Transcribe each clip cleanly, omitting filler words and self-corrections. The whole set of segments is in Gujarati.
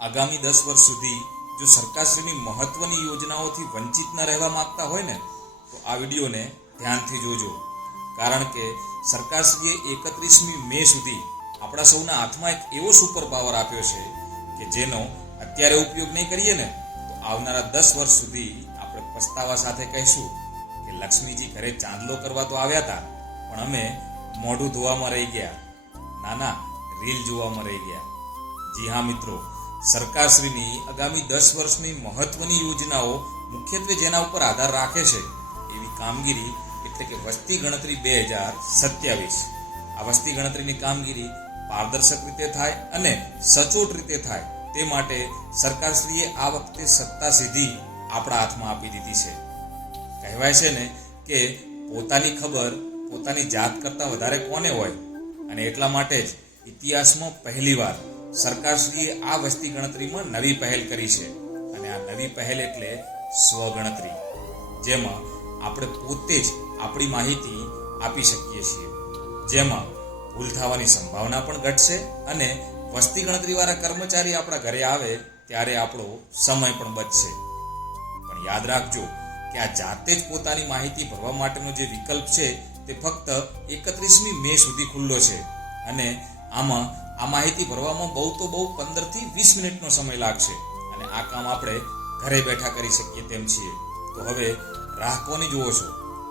આગામી 10 વર્ષ સુધી જો સરકારશ્રીની મહત્વની યોજનાઓથી વંચિત ન રહેવા માંગતા હોય ને તો આ વિડીયોને ધ્યાનથી જોજો. કારણ કે સરકારશ્રીએ 31મી મે સુધી આપણા સૌના હાથમાં એક એવો સુપર પાવર આપ્યો છે કે જેનો અત્યારે ઉપયોગ નહીં કરીએ ને તો આવનારા 10 વર્ષ સુધી આપણે પસ્તાવા સાથે કહીશું કે લક્ષ્મીજી ઘરે ચાંદલો કરવા તો આવ્યા હતા, પણ અમે મોઢું ધોવામાં રહી ગયા, નાના રીલ જોવામાં રહી ગયા. જી હા મિત્રો, સરકારશ્રીની આગામી 10 વર્ષની મહત્વની યોજનાઓ મુખ્યત્વે જેના ઉપર આધાર રાખે છે એવી કામગીરી એટલે કે વસ્તી ગણતરી 2027. આ વસ્તી ગણતરીની કામગીરી પારદર્શક રીતે થાય અને સચોટ રીતે થાય તે માટે સરકારશ્રીએ આ વખતે સત્તા સીધી આપણા હાથમાં આપી દીધી છે. કહેવાય છે ને કે પોતાની ખબર પોતાની જાત કરતાં વધારે કોને હોય, અને એટલા માટે જ ઇતિહાસમાં પહેલીવાર સરકારશ્રીએ આ વસ્તી ગણતરીમાં નવી પહેલ કરી છે. અને આ નવી પહેલ એટલે સ્વગણતરી, જેમાં આપણે પોતે જ આપણી માહિતી આપી શકીએ છીએ, જેમાં ભૂલ થવાની સંભાવના પણ ઘટશે અને વસ્તી ગણતરીવાળા કર્મચારી આપણા ઘરે આવે ત્યારે આપણો સમય પણ બચશે. પણ યાદ રાખજો કે આ જાતે જ પોતાની માહિતી ભરવા માટેનો જે વિકલ્પ છે તે ફક્ત 31મી મે સુધી ખુલ્લો છે, અને આમાં આ માહિતી ભરવામાં બહુ તો બહુ 15 થી 20 મિનિટનો સમય લાગશે, અને આ કામ આપણે ઘરે બેઠા કરી શકીએ તેમ છીએ. તો હવે રાહ કોની જુઓ છો?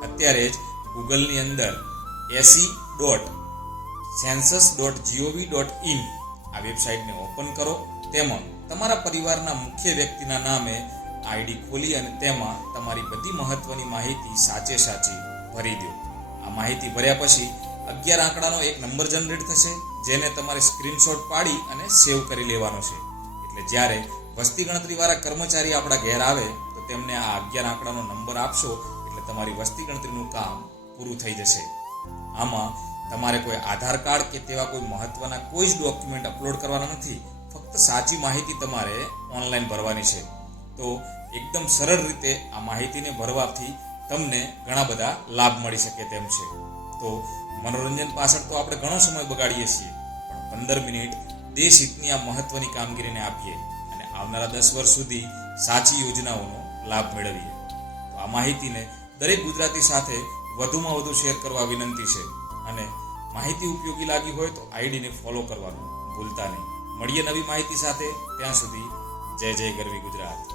અત્યારે જ ગૂગલની અંદર se.census.gov.in આ વેબસાઇટને ઓપન કરો. તેમાં તમારા પરિવારના મુખ્ય વ્યક્તિના નામે આઈડી ખોલી અને તેમાં તમારી બધી મહત્વની માહિતી સાચે સાચી ભરી દો. આ માહિતી ભર્યા પછી 11 આંકડાનો એક નંબર જનરેટ થશે, જેને તમારે સ્ક્રીનશોટ પાડી અને સેવ કરી લેવાનો છે. એટલે જ્યારે વસ્તી ગણતરીવાળા કર્મચારી આપણા ઘેર આવે તો તેમને આ 11 આંકડાનો નંબર આપશો એટલે તમારી વસ્તી ગણતરીનું કામ પૂરું થઈ જશે. આમાં તમારે કોઈ આધાર કાર્ડ કે તેવા કોઈ મહત્વના કોઈ જ ડોક્યુમેન્ટ અપલોડ કરવાના નથી, ફક્ત સાચી માહિતી તમારે ઓનલાઈન ભરવાની છે. તો એકદમ સરળ રીતે આ માહિતીને ભરવાથી તમને ઘણા બધા લાભ મળી શકે તેમ છે. તો મનોરંજન પાછળ તો આપણે ઘણો સમય બગાડીએ છીએ, પણ 15 મિનિટ દેશ હિતની આ મહત્વની કામગીરીને આપીએ અને આવનારા 10 વર્ષ સુધી સાચી યોજનાઓનો લાભ મેળવીએ. તો આ માહિતીને દરેક ગુજરાતી સાથે વધુમાં વધુ શેર કરવા વિનંતી છે, અને માહિતી ઉપયોગી લાગી હોય તો આઈડીને ફોલો કરવાનું ભૂલતા નહીં. મળીએ નવી માહિતી સાથે, ત્યાં સુધી જય જય ગરવી ગુજરાત.